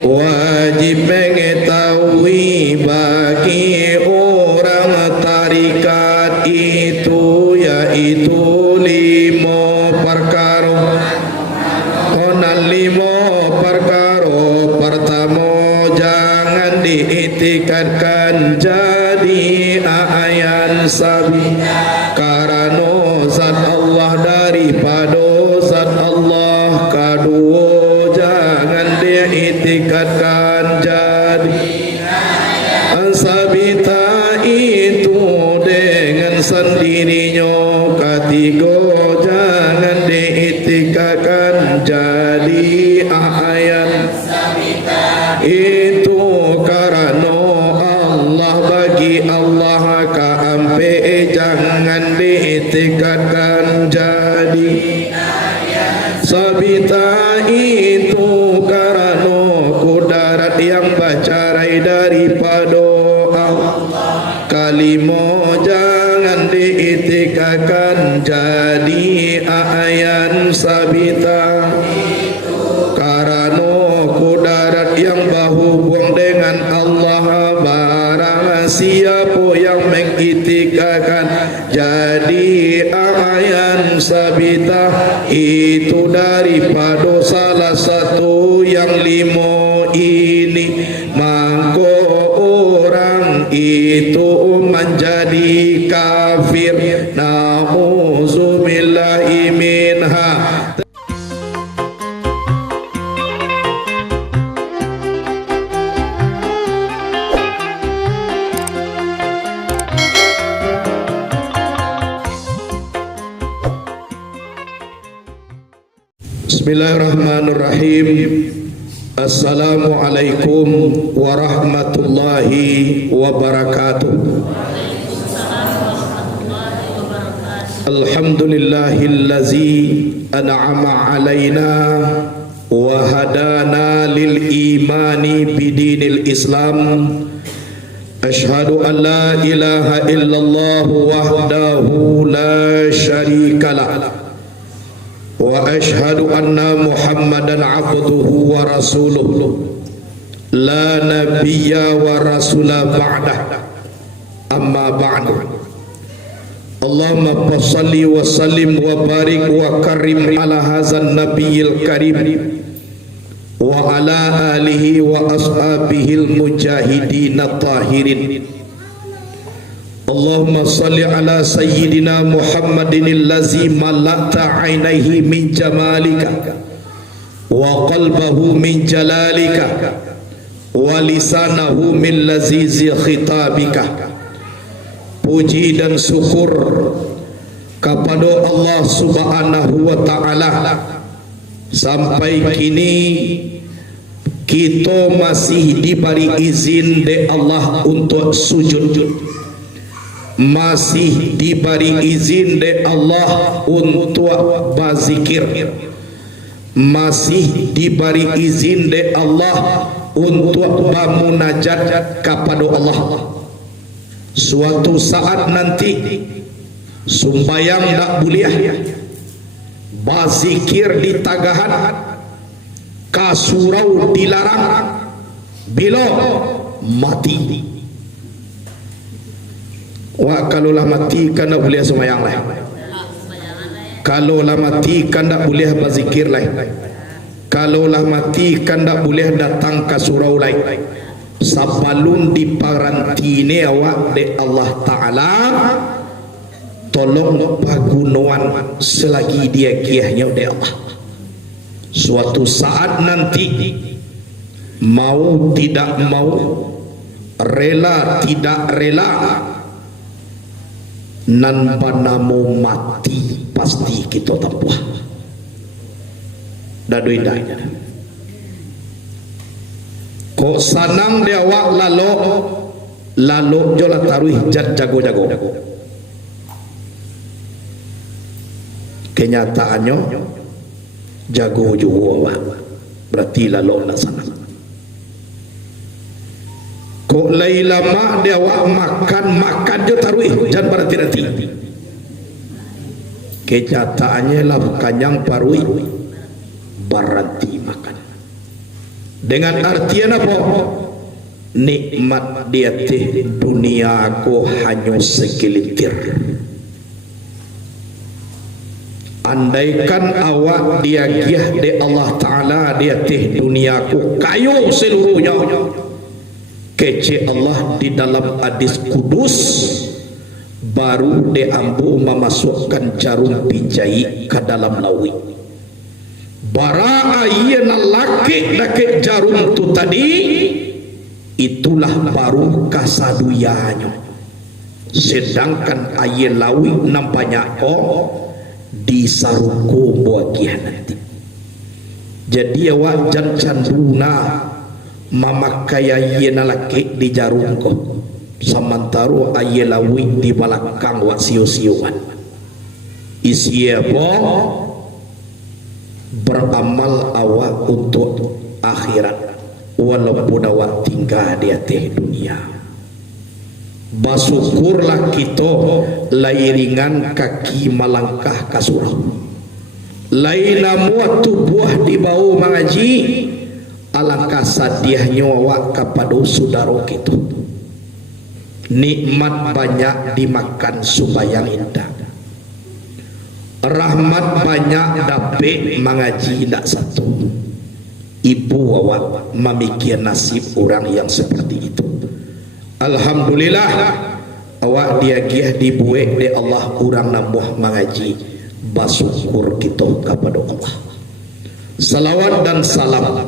Wajib mengetahui bagi orang tarikat itu yaitu 5 perkara. Lima perkara pertama, jangan diiktikadkan jadi ayan sabi karena zat Allah daripada zat Allah. Kedua, jangan diiktikadkan jadi sabita itu dengan sendirinya. Ketiga, jangan diiktikadkan jadi ayat itu karena Allah. Bagi Allah kaampe jangan diiktikadkan jadi sabita itu karena kudarat yang bacarai daripada Allah. Kalima, jangan diiktikadkan jadi ayat sabita karena kudarat yang berhubung dengan Allah. Barang siapa yang mengiktikadkan jadi ayat sabita itu daripada salah satu yang 5 ini, maka orang itu menjadi kafir. Na'udzubillahi minha. Bismillahirrahmanirrahim. Assalamualaikum warahmatullahi wabarakatuh. Alhamdulillahillazi an'ama alaina wa hadana lil imani bidinil Islam. Ashhadu an la ilaha illallah wahdahu la syarikalah wa ashhadu anna Muhammadan abduhu wa rasuluh la nabiyya wa rasula ba'dah. Amma ba'du. Allahumma salli wa sallim wa barik wa karim ala hazan nabiyil karim wa ala alihi wa ashabihil mujahidin at-tahirin. Allahumma salli ala sayyidina Muhammadin allazi malakta ainaihi min jamalika wa qalbahu min jalalika wa lisanahu min lazizi khitabika. Puji dan syukur kepada Allah subhanahu wa ta'ala. Sampai kini kita masih diberi izin oleh Allah untuk sujud, masih diberi izin oleh Allah untuk berzikir, masih diberi izin oleh Allah untuk bermunajat kepada Allah. Suatu saat nanti sembahyang tak boleh, berzikir di tagahan, kasurau dilarang bila mati. Wah, kalau lah mati kan tak boleh sembahyang lah. Kalau lah mati kan tak boleh berzikir lah. Kalau lah mati kan tak boleh datang ke surau lah. Sebelum diparantine awak de Allah Ta'ala, tolong pagunuan selagi dia kiahnya de Allah. Suatu saat nanti, mau tidak mau, rela tidak rela, nan panamu mati pasti kita tempuh. Dadoi-dadoi. Kok sanang dia awak lalu jola taruh jago-jago. Kenyataannya jago juga awak. Berarti lalu nak sanang. Kok lai lama dia awak makan jo taruh jangan berhenti-henti. Kenyataannya lah kanyang parui berhenti makan. Dengan artian apa? Nikmat dia teh dunia ko hanya segelintir. Andaikan awak dia giah de Allah Ta'ala dia teh dunia ko kayu seluruhnya, kece Allah di dalam hadis kudus baru de ambu memasukkan jarum pijai ke dalam lawi. Bara ayeuna laki dake jarum tu tadi, itulah baru kasaduyanya. Sedangkan aye lawi nampaknya di saruko bahagia nanti. Jadi awak jan canduna mamakai ayeuna laki di jarum ko, samantaro aye lawi di belakang wak sio-sioan. Isi apa? Beramal awak untuk akhirat walaupun awak tinggal di atas dunia. Bersyukurlah kita lairingan kaki melangkah ke surau, laina muat tubuh di bawah mengaji. Alangkah sadiahnya awak kepada saudara kita. Nikmat banyak dimakan supaya indah, rahmat banyak dapat mengaji tak satu. Ibu awak memikir nasib orang yang seperti itu. Alhamdulillah awak dia giah dibuat oleh Allah orang namuh mengaji. Bersyukur kita kepada Allah. Salawat dan salam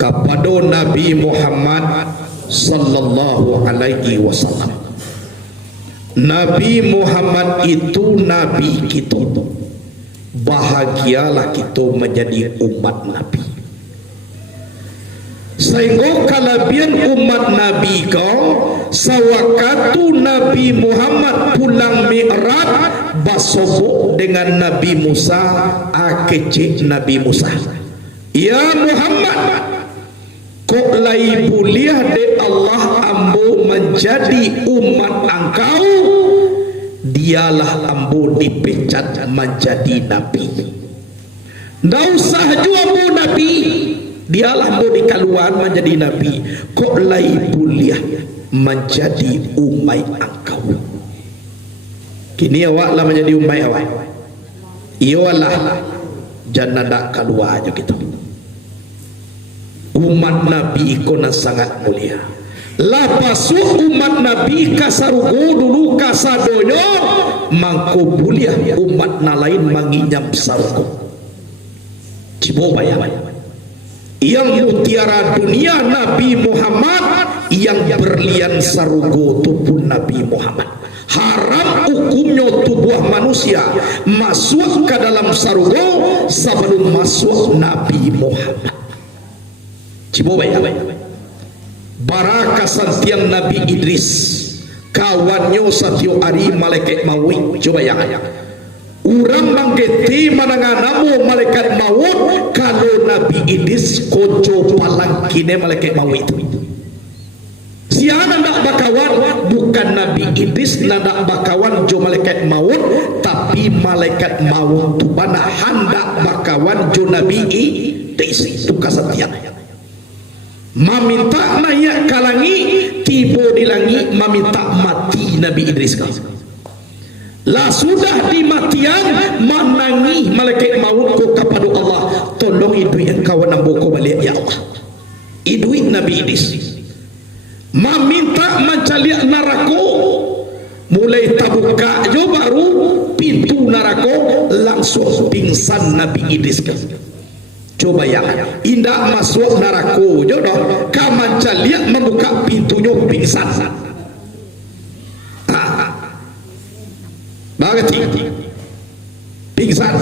kepada Nabi Muhammad sallallahu alaihi wasallam. Nabi Muhammad itu Nabi kita. Bahagialah kita menjadi umat Nabi. Sehingga kalabian umat Nabi kau sawakatu Nabi Muhammad pulang Mi'raj basobok dengan Nabi Musa akecik Nabi Musa. Ya Muhammad, kok lai buliah de Allah ambo menjadi umat engkau, dialah ambo dipecat menjadi nabi. Ndak usah jua ambo nabi, dialah ambo dikaluan menjadi nabi. Kok lai buliah menjadi umai engkau. Kini awak lah menjadi umai awak. Iyalah jangan nak keluar aja kita. Umat Nabi ikona sangat mulia. Lapasu umat Nabi kasarugo dulu kasadonyo mangko mulia umat nalain manginyam sarugo. Cibo bayang. Yang mutiara dunia Nabi Muhammad, yang berlian sarugo tupun Nabi Muhammad. Haram hukumnya tubuh manusia masuk ke dalam sarugo sebelum masuk Nabi Muhammad. Cibobai Baraka santiang Nabi Idris kawannya satyo ari malaikat maut. Coba yang urang manggeti mananganamu malaikat maut. Kalau Nabi Idris koco palangkine malaikat maut itu. Siapa nak bakawan? Bukan Nabi Idris nak bakawan jo malaikat maut, tapi malaikat maut tu bana hendak bakawan jo Nabi Idris. Itu kesatian. Meminta naik kalangi tiba di langit meminta mati Nabi Idris kau. Lah sudah dimatian menangi malaikat maut ko kepada Allah, tolong iduit engkau nambo ko balik ya Allah. Iduit Nabi Idris meminta mencaliak neraka, mulai terbuka jo baru pintu neraka langsung pingsan Nabi Idris kau. Coba ya, indah masuk neraka jodoh, kaman caliak membuka pintunya pingsan. Bagati pingsan.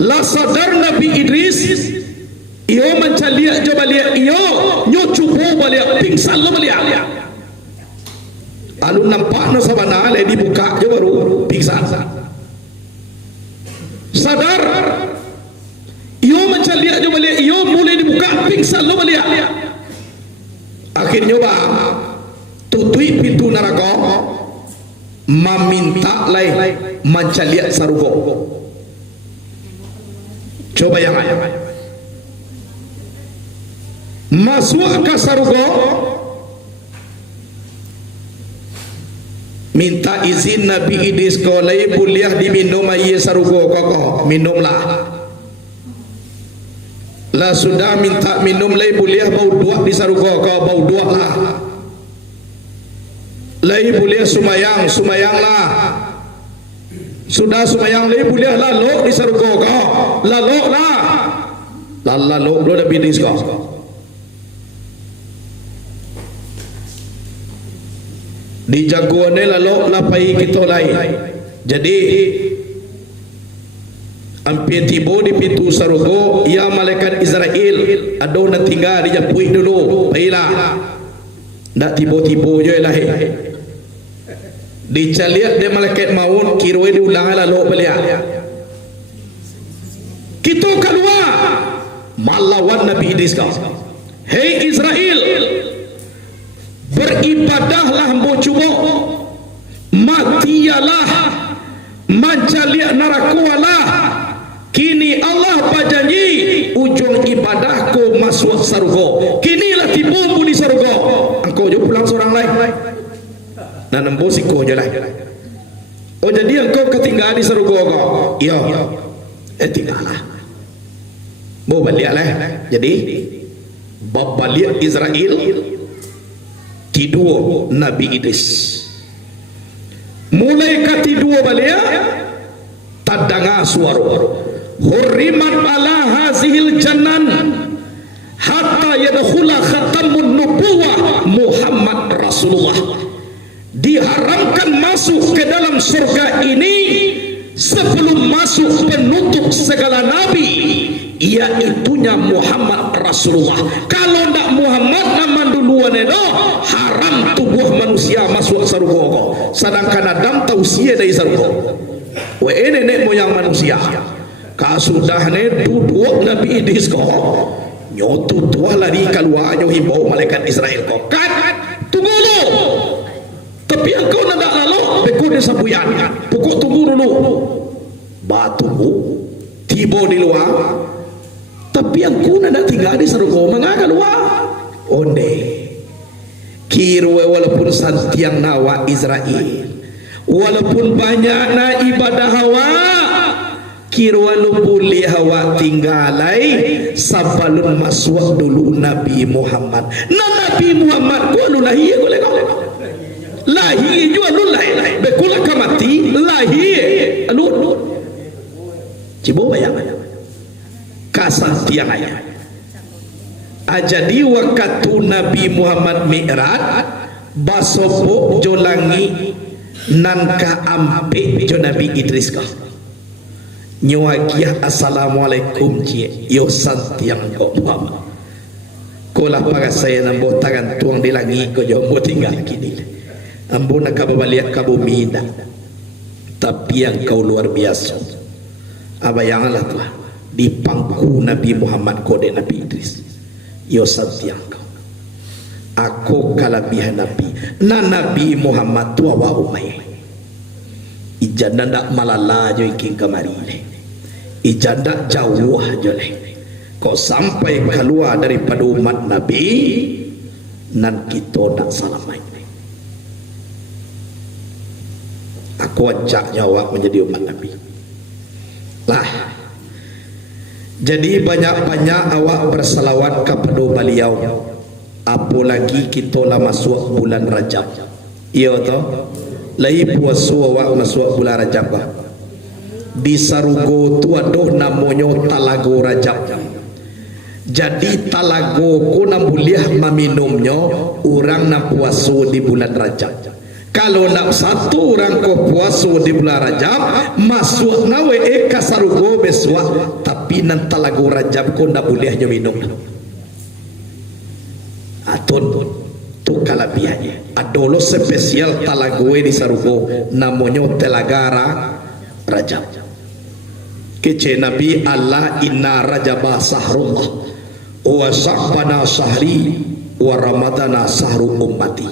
Lah sadar Nabi Idris, iyo mencaliak coba lihat iyo, nyo cuba balik pingsan lo balik. Lalu nampak no sabana le dibuka jo baru pingsan. Sadar iyo mencaliak coba lihat iyo mulai dibuka pingsan lo balik. Akhirnya bah tutui pintu neraka, meminta lai mencaliak sarugo. Coba yang masuk ke surga, minta izin Nabi Idris ko lay boleh diminum air surga kok minumlah. Lah sudah minta minum lay boleh bau dua di surga kau bau dua lah. Lay boleh sumayang sumayanglah. Sudah sumayang lay boleh lalu di surga kau lalu lah. Lalu lo dah bidis kau. Di jagoan ni lalu lapai kita lain. Jadi hampir tiba di pintu surga, ya malaikat Israel ada nak tinggal di japui dulu, baiklah. Tak tiba-tiba je lah. Dicaliat dia malaikat maut kiroi diulang lalu beliau. Kita keluar melawan Nabi Idris kau. Hei Israel, beribadahlah hamba cuba, matialah, mencaliak narakualah. Kini Allah berjanji ujung ibadahku masuk surga. Kinilah tipumu di surga. Engkau je pulang seorang lain. Dan nembo siko je lah. Oh jadi engkau ketinggalan di surga kau? Ya. Tinggallah. Mau balik lah. Jadi bab balik Israel tidur Nabi Idris. Mulai ketidur balik tadanga suara. Hurrimat ala hazihil jannan hatta yadkhula khatamun nubuwah Muhammad Rasulullah. Diharamkan masuk ke dalam surga ini sebelum masuk penutup segala nabi, iaitunya Muhammad Rasulullah. Kalau ndak Muhammad nama duluan itu haram tubuh manusia masuk surga kok. Sedangkan Adam tausia dari surga. Wa ini nenek moyang manusia. Kasudah ne duduk Nabi Idris kok nyotu tua lari keluar nyo himbau malaikat Israel kok kan tunggu dulu tapi engkau nak lalu bekuk dia sabuyan pokok tunggu dulu batu tiba di luar tapi engkau nak tinggal di surga mengapa keluar onde kirwe walaupun santiang nawa Israel walaupun banyak na ibadah hawa kirwalu boleh hawa tinggalai sabalun masuk dulu Nabi Muhammad. Nabi Muhammad ku lu lahir boleh kau. Lahir juga lu lahir. Bekula kamati lahir. Lu. Cibo bayang. Kasah tiang ayat. Jadi waktu Nabi Muhammad Mi'raj basopo jolangi nanka ampe jo Nabi Idris kau. Nyawagiah assalamualaikum cie yo santiang kau mama kolah pakai saya nambo tangan tuang di langit ko jombo tinggal kini ambo nak kabaliak kabu mina tapi yang kau luar biasa abayanganlah tuah di pangku Nabi Muhammad kode Nabi Idris yo santiang kau aku kalabihan Nabi Nabi Muhammad tua wa umay ijanda ndak malala jo iking kamari le ijanda jauh aja le kau sampai keluar daripada umat Nabi nan kita nak salamai aku ajak nyawa menjadi umat Nabi lah jadi banyak-banyak awak bersalawat kepada beliau apalagi kita lah masuk bulan Rajab iya toh lai puasa awak masuk bulan Rajab di Sarugo tu aduh namanya Talago Rajab. Jadi Talago ku nak boleh meminumnya orang nak puasa di bulan Rajab. Kalau nak satu orang ko puasa di bulan Rajab masuk nawe ka Sarugo besok tapi nan Talago Rajab ku nak bolehnya minum. Atun tu kalabiannya adolo spesial talagoe di Sarugo namanya Telagara Rajab kece Nabi Allah inna rajaba sahrullah wa sa'bana sahri wa ramadana sahru ummati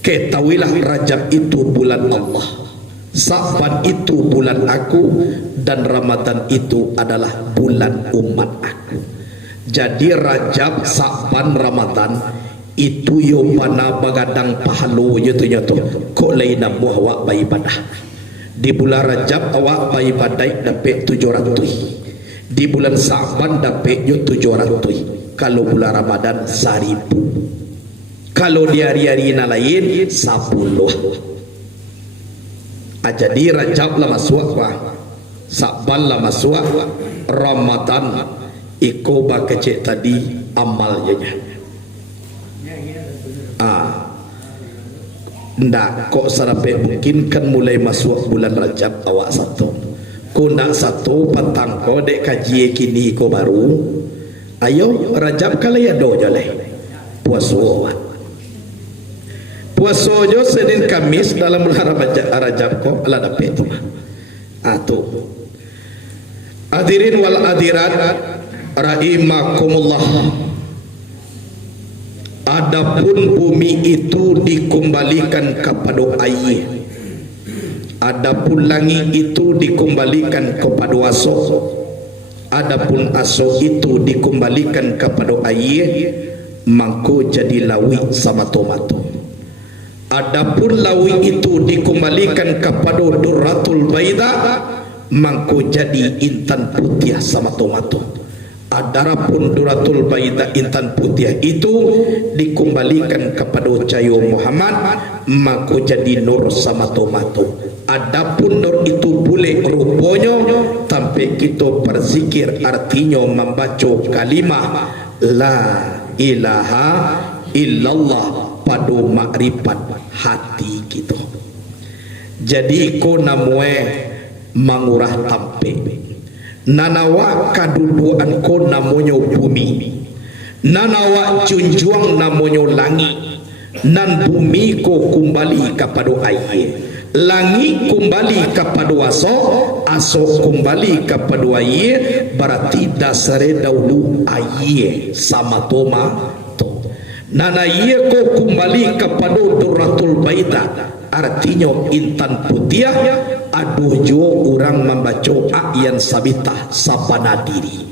ketahuilah Rajab itu bulan Allah Sa'ban itu bulan aku dan Ramadan itu adalah bulan umat aku Jadi Rajab, Sa'ban, Ramadan itu yo mana bagadang pahalu yo tu nyoto ko lain buah awak beribadah. Di bulan Rajab awak beribadah dapat 700. Di bulan Sa'ban dapat yo 700. Kalau bulan Ramadan 1000. Kalau di hari-hari lain 10. Jadi Rajab lah masuk Sa'ban lah masuk, Ramadan iko ba kecek tadi amal je. Ndak kok sarape mungkin kan mulai masuk bulan Rajab awak satu. Ko ndak satu patang ko dek kaji kini ko baru. Ayo Rajab kala ya do jale. Puasa. Puasa jo Senin Kamis dalam bulan Rajab ko ala dapat tu. Atu. Hadirin wal hadirat rahimakumullah. Adapun bumi itu dikembalikan kepada air. Adapun langit itu dikembalikan kepada aso. Adapun aso itu dikembalikan kepada air, mangko jadi lawi sama tomato. Adapun lawi itu dikembalikan kepada durratul baida, mangko jadi intan putih sama tomato. Adapun duratul baida intan putih itu dikembalikan kepada cahayu Muhammad, maka jadi nur sama tomato. Adapun nur itu boleh rupanya sampai kita berzikir, artinya membaca kalimah la ilaha illallah pada makrifat hati kita. Jadi ko namue mangurah tampe. Nanawa kaduduan ko namonyo bumi, nanawa junjuang namonyo langit, nan bumi ko kembali kepada air, langit kembali kepada aso, aso kembali kepada air, berarti dasare dahulu air sama tomato. Nana air ko kembali kepada durratul baida, artinya intan putih. Aduh jo orang membaca ayat sabitah sabana diri.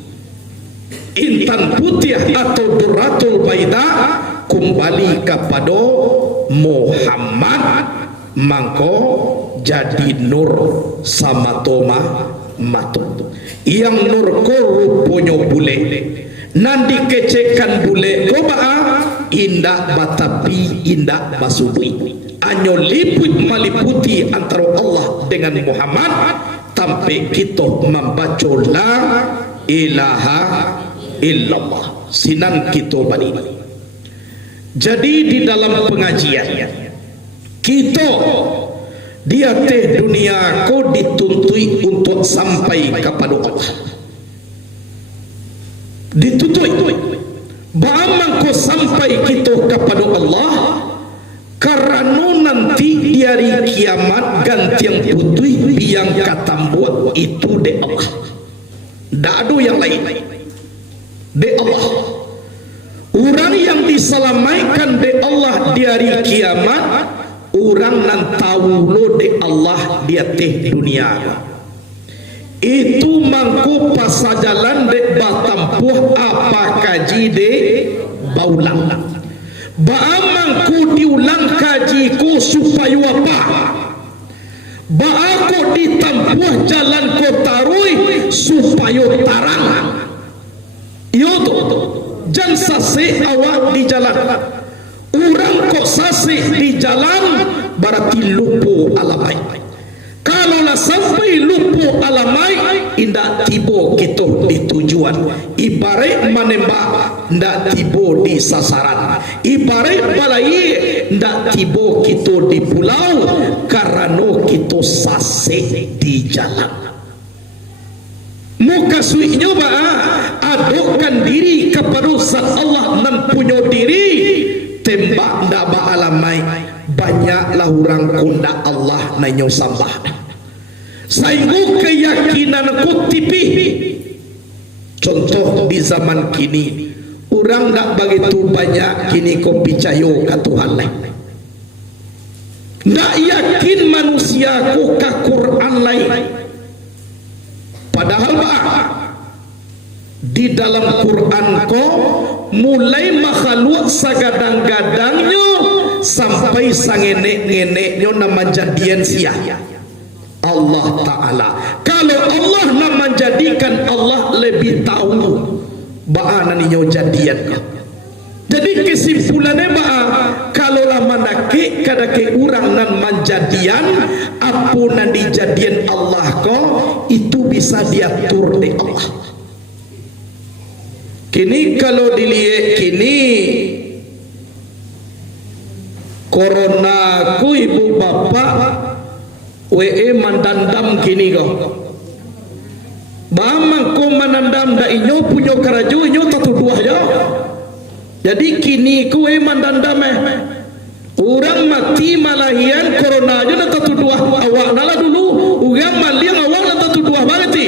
Intan putih atau durratul baida kembali kepada Muhammad, mangko jadi nur sama tomato. Yang nur ko rupanya bule, nanti kecekan bule ko indah batapi indah basubui. Anyo liput maliputi antara Allah dengan Muhammad sampai kita membaca la ilaha illallah sinan kita bani. Jadi di dalam pengajian kita dia teh dunia ko dituntui untuk sampai kepada Allah, dituntui bagaimana ko sampai kita kepada Allah. Karena nanti di hari kiamat ganti yang putih yang katambuat itu de Allah. Tak ada yang lain. De Allah. Orang yang diselamatkan de Allah di hari kiamat, orang nan tahu lo de Allah dia teh dunia. Itu mangku pasajalan de batampuh apa kaji de baulang. Baamangku diulang kajiku supaya apa? Baaku ditampuh jalan ko tarui supaya tarang. Iyo tu, jangan sase awak di jalan. Orang kok sase di jalan berarti lupa alamai. Kalau lah sampai lupa alamai, indah tiba kita di tujuan. Ibarat menembak, indah tiba di sasaran. Ibarat balai, indah tiba kita di pulau, karena kita sase di jalan. Muka suiknya adukkan diri kepada Zat Allah dan punya diri. Tembak ndak alamai, banyaklah orang kunda Allah nanyo sambah. Saibu keyakinan ku tipi. Contoh di zaman kini, orang ndak begitu banyak kini ko picayo ka Tuhan lain. Ndak yakin manusia ku ka Quran lain. Padahal di dalam Quran ko mulai makhluk sagadang-gadangnya sampai sangenek-ngeneknya nama jadian sia Allah Ta'ala. Kalau Allah nak menjadikan, Allah lebih tahu bagaimana ninyo jadian ko. Jadi kesimpulannya kalau lama nakik kadake orang nan menjadian apa nan dijadian Allah ko itu bisa diatur oleh Allah. Kini kalau dilihat kini corona ku ibu bapak we mandandam kini ko. Bamang ko manandam da inyo punyo karaju inyo tatu dua jo. Jadi kini ku mandandam orang mati malahian corona aja na tatu dua awak nala dulu ugang maliang awak na tatu dua berarti.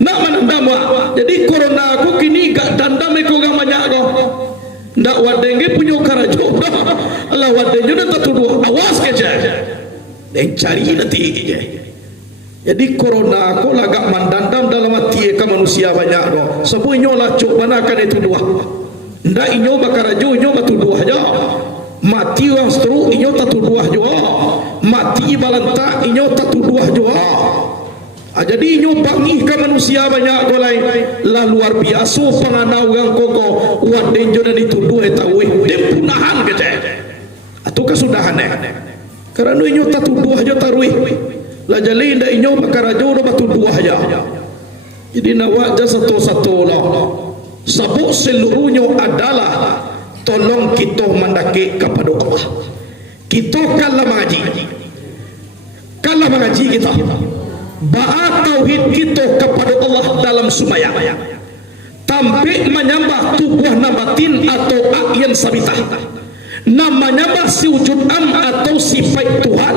Nak mandandam wa. Jadi corona aku kini gak dandam ko gang banyak ko. Ndak wadenge punyo karaju. Allah wadenge na tatu dua awas keja. Deng cari nanti je. Jadi corona aku lagak mandandam dalam hati ke manusia banyak do. Sebab inyo lacuk mana kan itu dua. Ndak inyo bakaraju inyo batu dua aja. Mati orang stroke inyo tatu dua jua. Mati balanta inyo tatu dua jua. Jadi inyo bangi ke manusia banyak ko lain. Lah luar biasa panganau gang koko waden jo dan itu dua tahu dem punahan kete. Atau kesudahan karena inyo tatu dua aja taruih. Lah jali ndak inyo bakarajo do batu dua aja. Jadi nawak satu-satu lah. Sabuk seluruhnya adalah tolong kita mendaki kepada Allah. Kita kalah mengaji kita. Ba'a tauhid kita kepada Allah dalam sembahyang. Tampik menyembah tubuh nabatin atau akyan sabitah. Namanya si wujud am atau sifat Tuhan.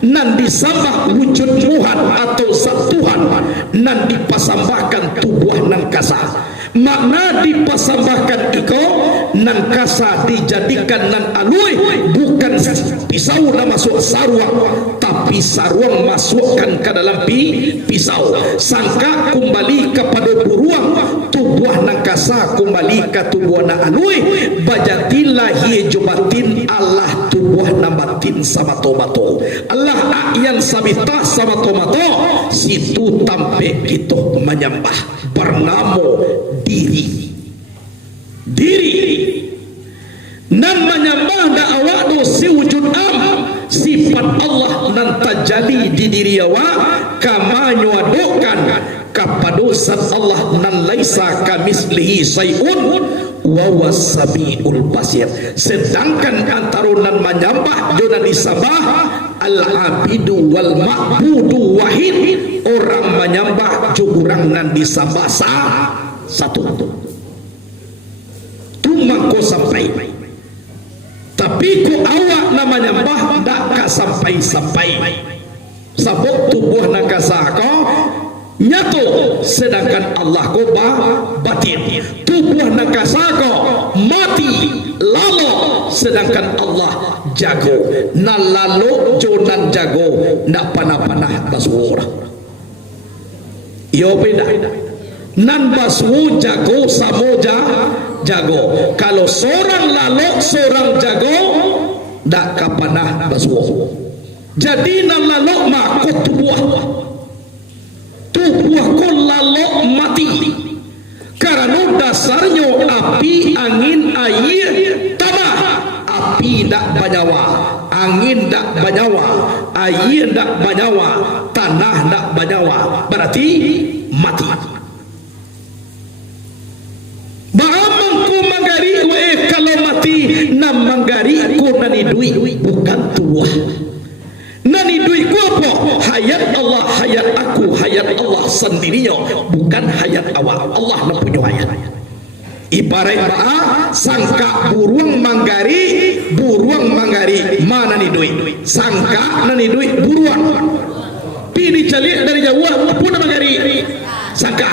Nan disambah wujud Tuhan atau zat Tuhan. Nan dipasambahkan tubuh nan kasar. Makna dipasambahkan iko nan kasa dijadikan nan alui bukan pisau na masuk sarwang tapi sarwang masukkan ke dalam pisau. Sangka kembali kepada buruang tubuh nan kasa kembali ke tubuh nan alui bajatilah hi jumatin Allah tubuh nan batin sama tomato Allah akyan sabitah sama tomato situ tampe kita menyembah bernamo diri nan menyembah da awak do si wujud am sifat Allah nan terjadi di diri awak kama nyuadokan kepada zat Allah nan laisa kamislihi syai'un wa wasabiul basir. Sedangkan antara nan menyembah jo nan disembah al-abidu wal ma'budu wahid, orang menyembah jo urang nan disembah satu. Tu mangko sampai. Tapi ku awak namanya mbah ndak ka sampai. Sabuk tubuh nak kasako nyatu sedangkan Allah ko batin. Tubuh nak kasako mati lalo sedangkan Allah jago. Nan lalo jonan jago ndak panah-panah basura. Yo beda. Nan baswu jago samo jago. Kalau seorang lalu seorang jago dak kapanah baswu. Jadi nan lalu makut tubuh ko lalu mati. Karena dasarnya api angin air tanah. Api dak banyawa, angin dak banyawa, air dak banyawa, tanah dak banyawa. Berarti mati. Bahamangku manggari kalau mati nam manggari ku nani duit bukan tuah. Nani duitku apa? Hayat Allah, hayat aku, hayat Allah sendirinya, bukan hayat awak. Allah yang punya hayat. Ibarat sangka buruang manggari mana ni duit? Sangka nani duit buruang. Pilih calik dari jauh pun manggari. Sangka.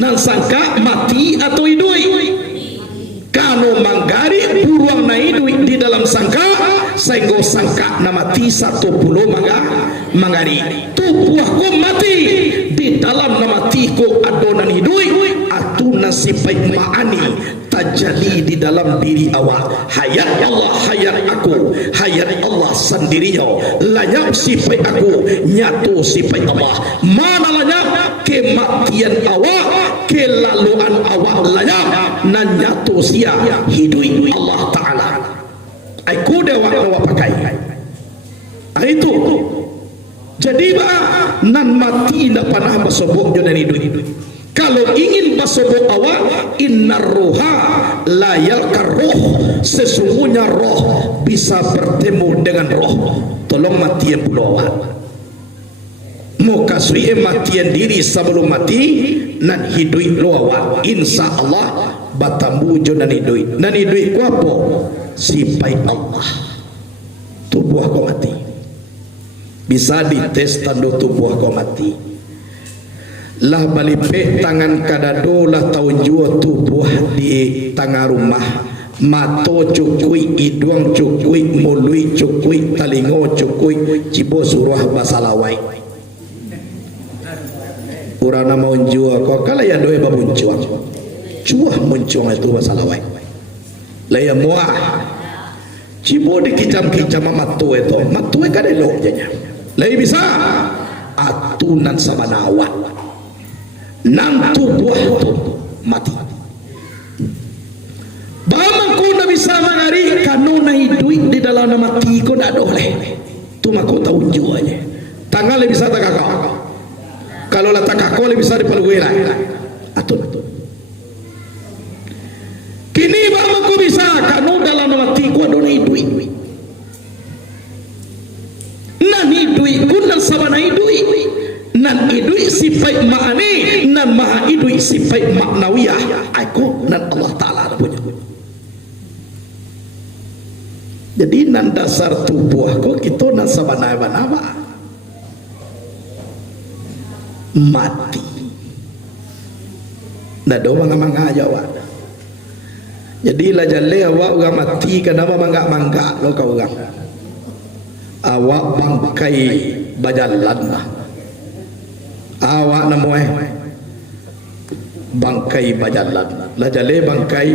Nan sangka mati atau hidup. Kalau manggari buruang na hidup di dalam sangka sehingga sangka na mati 10 mangari tubuh ko mati di dalam na mati ko adonan hidui atuna sifat maani tajali di dalam diri awak hayat Allah hayat aku hayat Allah sendirinya layak sifat aku nyatu sifat Allah mana layak kematian awak kelaluan awak layak nan nyatu sia hidui Allah Ta'ala aku dewa pakai itu jadi nan mati nak panah basobok jodan hidup. Kalau ingin basobok awak innar ruha la yalkar roh sesungguhnya roh bisa bertemu dengan roh tolong matian pula awak mau kasih matian diri sebelum mati nan hidup lo awak insya Allah batamu jodan hidup nan hidup ku apa sifat Allah tubuh aku mati bisa dites tanda tubuh kau mati lah balipe tangan kadado lah tahun jua tubuh di tengah rumah mato cukui hidung cukui mulut cukui talingo cukui cibo surah basalawai urana mau jua kau kala ya doe babuncuang cuah muncuang itu basalawai lah ya muah cibo di kicam-kicam matu itu kan elok janya lagi bisa atunan sama nawat nang tubuh tu mati bamang ko na bisa mangari kanuna hidup di dalam mati ko na doleh tu mako tahu juanya tanggal bisa tak kakak kalau letak kakak bisa dipaluira atun kini bamang ko bisa kanu dalam mati ko adona hidup nan idui kunan sabana idui nan idui sifat ma'ani nan maha idui sifat maknawiyah aku nan Allah Ta'ala punya jadi nan dasar tubuh aku kita nan sabana mati dah do mangga jawab jadi lah jale awak orang mati kenapa mangga lo kau orang awak bangkai bajalan lah awak namoy bangkai bajalan lah jale bangkai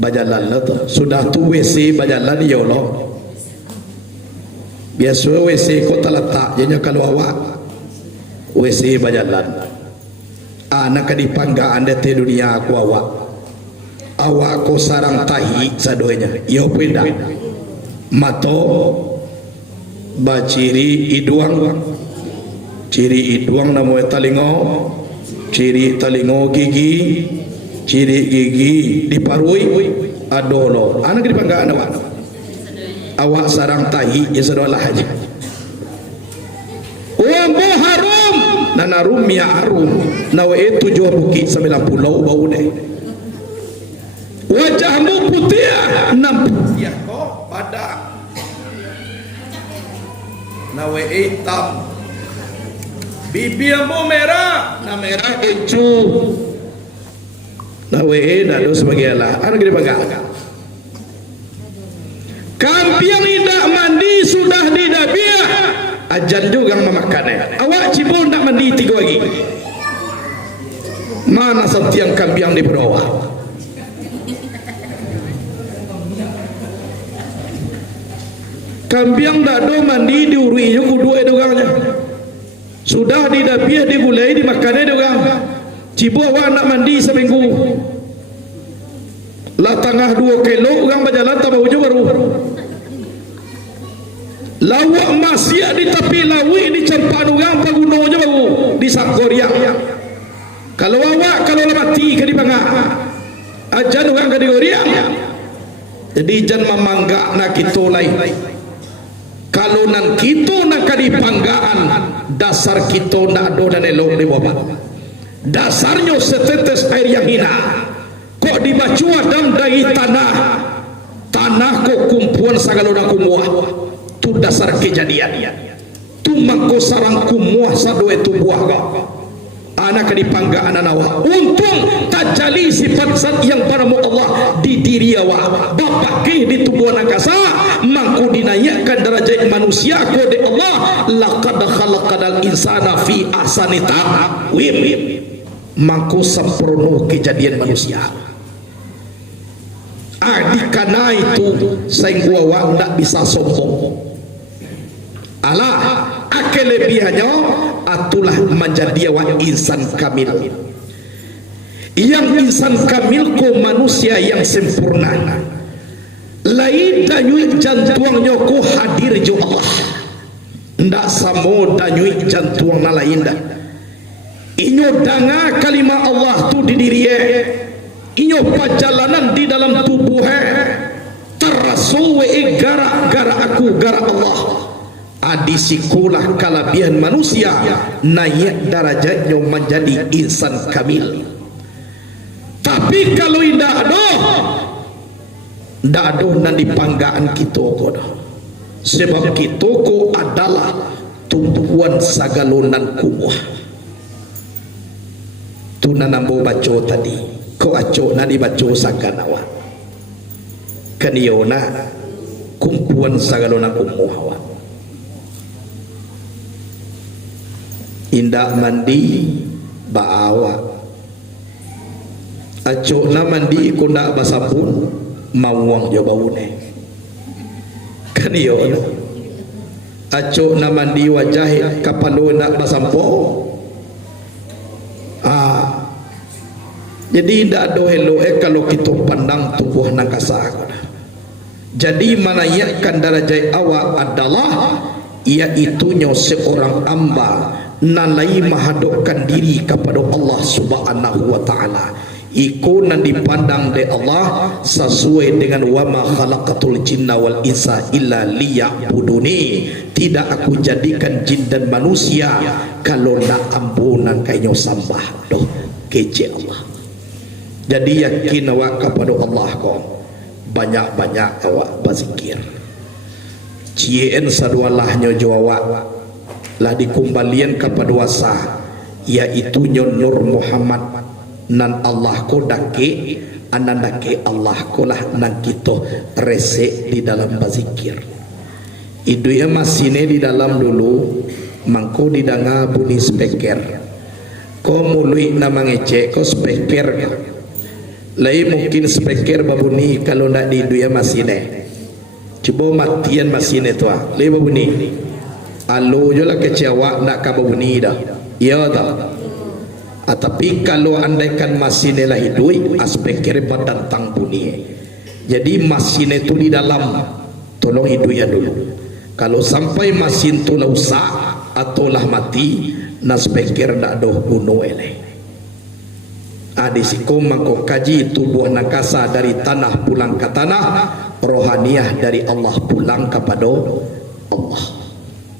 bajalan lah tu sudah tu WC bajalan ya Allah biasa WC kau terletak jadinya kalau awak WC bajalan anak dipangga anda te dunia aku awak ko sarang tahi sadonya yo peda mato ciri iduang namo talingo ciri talingo gigi ciri gigi diparui adolo anak dipangga awak sarang tahi ya sadolah aja wambo harum nanarum ya harum nawa itu jua bukit 90 bau deh wajahmu putih 60 ya kok pada nawe hitam bibirmu merah na merah hijau nawe nado sebagai Allah anak gede bangga kampiang tidak mandi sudah didabiah ajan juga memakannya awak cibon tak mandi 3 lagi mana setiang kampiang di bawah kambiang dado mandi diurui yo kudu edogangnya sudah didapiah digulai dimakannya dogang cibo awak nak mandi seminggu lah tengah 2 kilo orang berjalan tambah ujung baru lawak masih di tepi lawi di cempan orang pagunung aja baru di Sakoriang kalau awak kalau mati ke di bangga ajan orang ke di Goriang jadi jan memangga nak kita lain kalau nan kita nak kadi panggaan dasar kita nak do dan elok di bawah dasarnya setetes air yang hina kok dibacu adam dari tanah kok kumpulan sagalona kumuah tu dasar kejadian tu mangko sarang kumuah sadoe tu buah kau anak dipangga anak nawa untung tajali sifat zat yang baramu Allah di diri awak bapak ke di tubuh angkasa mangku dinaikkan derajat manusia kode Allah laqad khalaqal insana fi ahsani taqwim mangku sempurna kejadian manusia. Karena itu saya gua tidak bisa sombong. Allah kelebihannya atulah menjadi awak insan kamil. Yang insan kamil ko manusia yang sempurna. Lain danyui jantuangnya ko hadir jo Allah. Ndak samo danyui jantuang lain dah. Inyo danga kalimat Allah tu di dirinya. Inyo perjalanan di dalam tubuhnya terasuwe gara-gara aku gara Allah adisikulah kelebihan manusia naik derajatnya menjadi insan kamil. Tapi kalau tidak ada nanti panggaan kita kodoh sebab kita ko adalah tumpuan sagalonan kuah tu nanambo baco tadi ko aco na dibaco sakanawa kaniyona kumpuan sagalona kumuhawa indak mandi baawa aco na mandi ko ndak basapun mawang jo baune kaniyona aco na mandi wajah kapalo ndak basampo jadi tidak ada hello kalau kita pandang tubuh nangkasa. Jadi menaikkan darajat awak adalah iaitunya seorang hamba nalai menghadapkan diri kepada Allah Subhanahu wa taala. Iku nan dipandang oleh Allah sesuai dengan wa ma khalaqatul jinna wal insa illa liya'buduni. Tidak aku jadikan jin dan manusia kalau nak ampunan kainyo sambah doh kece Allah. Jadi yakin awak kepada Allah ko banyak-banyak awak berzikir. Cien sadualahnya jawab lah dikembalian kepada wasa yaitu Nur Muhammad nan Allah ko dake anan dake Allah ko lah nan kita resek di dalam berzikir. Itu ya masine di dalam dulu mangko didanga bunyi speaker. Ko mului nama ngecek ko speaker. Lain mungkin speaker babuni kalau nak di dunia masine. Cuba matian masine tu ah. Lain babuni. Alo je lah kecewa nak ka babuni dah. Ya tak. Tapi kalau andaikan masine lah hidup, speaker datang bunyi. Jadi masine tu di dalam tolong hidup ya dulu. Kalau sampai masin tu lah usah atau lah mati, na speaker dak doh bunuh eleh. Adisikum mangko kaji tubuh nakasa dari tanah pulang ke tanah, rohaniah dari Allah pulang kepada Allah.